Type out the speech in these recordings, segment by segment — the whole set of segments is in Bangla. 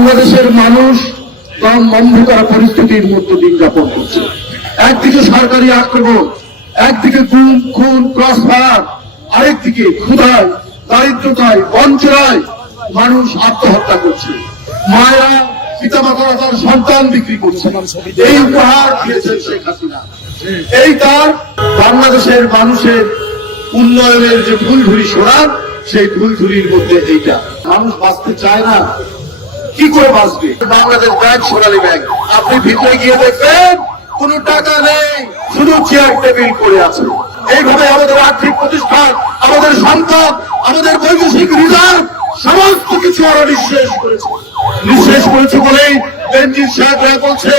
বাংলাদেশের মানুষ দম বন্ধ করা পরিস্থিতির মধ্যে দিন যাপন করছে। একদিকে সরকারি আক্রমণ, একদিকে গুম খুন ক্রসফায়ার, আরেকদিকে ক্ষুধায় দারিদ্রতায় বঞ্চনায় মানুষ আত্মহত্যা করছে। মায়েরা পিতামাতারা তার সন্তান বিক্রি করছে। এই উপহার দিয়েছেন শেখ হাসিনা। এই তার বাংলাদেশের মানুষের উন্নয়নের যে ফুলঝুরি সরান, সেই ফুলঝুরির মধ্যে এইটা। মানুষ বাঁচতে চায় না, কি করে বাঁচবে? বাংলাদেশ ব্যাংক সোনালী ব্যাংক, আপনি ভিতরে গিয়ে দেখবেন কোন টাকা নেই, শুধু চেয়ার টেবিল করে আছে। এইভাবে আমাদের আর্থিক প্রতিষ্ঠান, আমাদের সম্পদ, আমাদের বৈদেশিক রিজার্ভ সমস্ত কিছু ওরা নিঃশেষ করেছে বলেই বেনজির সাহেবরা বলছে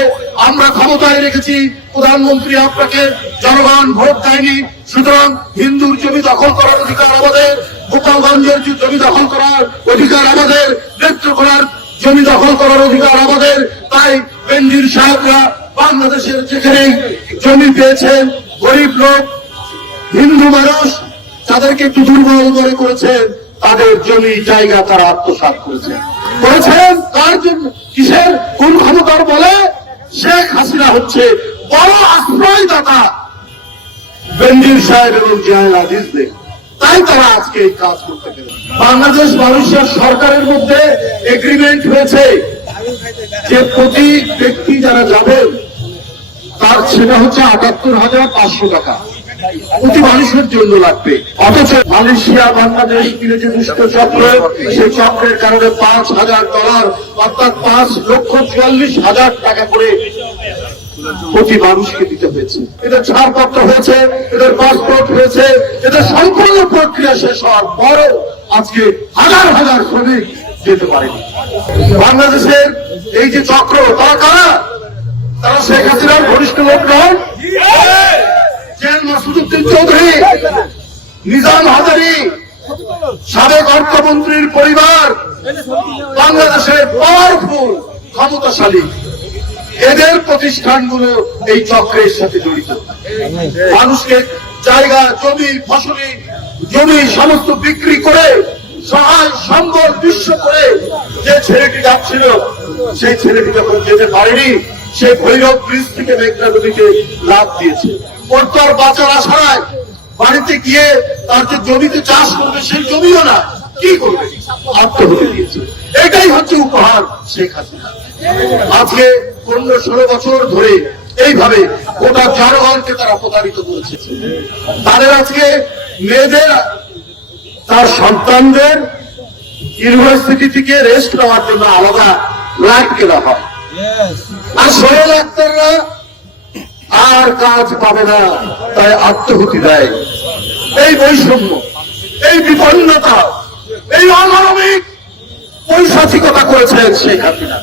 আমরা ক্ষমতায় রেখেছি, প্রধানমন্ত্রী আপনাকে জনগণ ভোট দেয়নি, সুতরাং হিন্দুর জমি দখল করার অধিকার আমাদের, গোপালগঞ্জের জমি দখল করার অধিকার আমাদের, নেত্রকোনার জমি দখল করার অধিকার আমাদের। তাই বেনজির সাহেবরা বাংলাদেশের যেখানে জমি পেয়েছেন, গরিব লোক হিন্দু মানুষ যাদেরকে একটু দুর্বল মনে করেছেন, তাদের জমি জায়গা তারা আত্মসাৎ করেছেন। তার জন্য কিসের কোন ক্ষমতার বলে? শেখ হাসিনা হচ্ছে বড় আশ্রয়দাতা বেনজির সাহেব এবং জিয়াউল আজিজদের। তাই তারা আজকে এই কাজ করতে পেরেছে। বাংলাদেশ মানুষের সরকারের মধ্যে এগ্রিমেন্ট হয়েছে যে প্রতি ব্যক্তি যারা যাবেন তার সেটা হচ্ছে ৭৮,৫০০ টাকা প্রতি মানুষের জন্য লাগবে। অথচ মালয়েশিয়া বাংলাদেশ মিলে যে দুষ্ট চক্র, সেই চক্রের কারণে $৫,০০০ অর্থাৎ ৫,৪৪,০০০ টাকা করে প্রতি মানুষকে দিতে হয়েছে। এদের ছাড়পত্র হয়েছে, এদের পাসপোর্ট হয়েছে, এদের সম্পূর্ণ প্রক্রিয়া শেষ হওয়ার পরও আজকে হাজার হাজার শ্রমিক যেতে পারেনি। বাংলাদেশের এই যে চক্র, তারা কারা? তারা শেখ হাসিনার ঘনিষ্ঠ লোক নয়। মাসুদউদ্দিন চৌধুরী, নিজাম হাজারী, সাবেক অর্থমন্ত্রীর পরিবার, বাংলাদেশের পাওয়ারফুল ক্ষমতাশালী এদের প্রতিষ্ঠানগুলো এই চক্রের সাথে জড়িত। মানুষকে জায়গা, জমি, ফসলি জমি সমস্ত বিক্রি করে সহায় সম্বল বিশ্ব করে যে ছেলেটি যাচ্ছিল, সেই ছেলেটি যখন যেতে পারেনি, সে ভৈরব ব্রিজ থেকে মেঘনা নদীতে লাফ দিয়েছে। ওর তো আর বাঁচার আশায় বাড়িতে গিয়ে তার যে জমিতে চাষ করবে সেই জমিও না, কি করবে? আত্মহত্যা দিয়েছে। এটাই হচ্ছে উপহার শেখ হাসিনা। আজকে ১৫-১৬ বছর ধরে এইভাবে গোটা জনগণকে তারা প্রতারিত করেছে। তাদের আজকে মেয়েদের, তার সন্তানদের ইউনিভার্সিটি থেকে রেস্ট নেওয়ার জন্য আলাদা ফ্লাইট কেনা হয়, আর সোহেল আক্তাররা আর কাজ পাবে না, তাই আত্মহুতি দেয়। এই বৈষম্য, এই বিপন্নতা, এই অমানবিক পৈশাচিকতা করেছেন শেখ হাসিনা।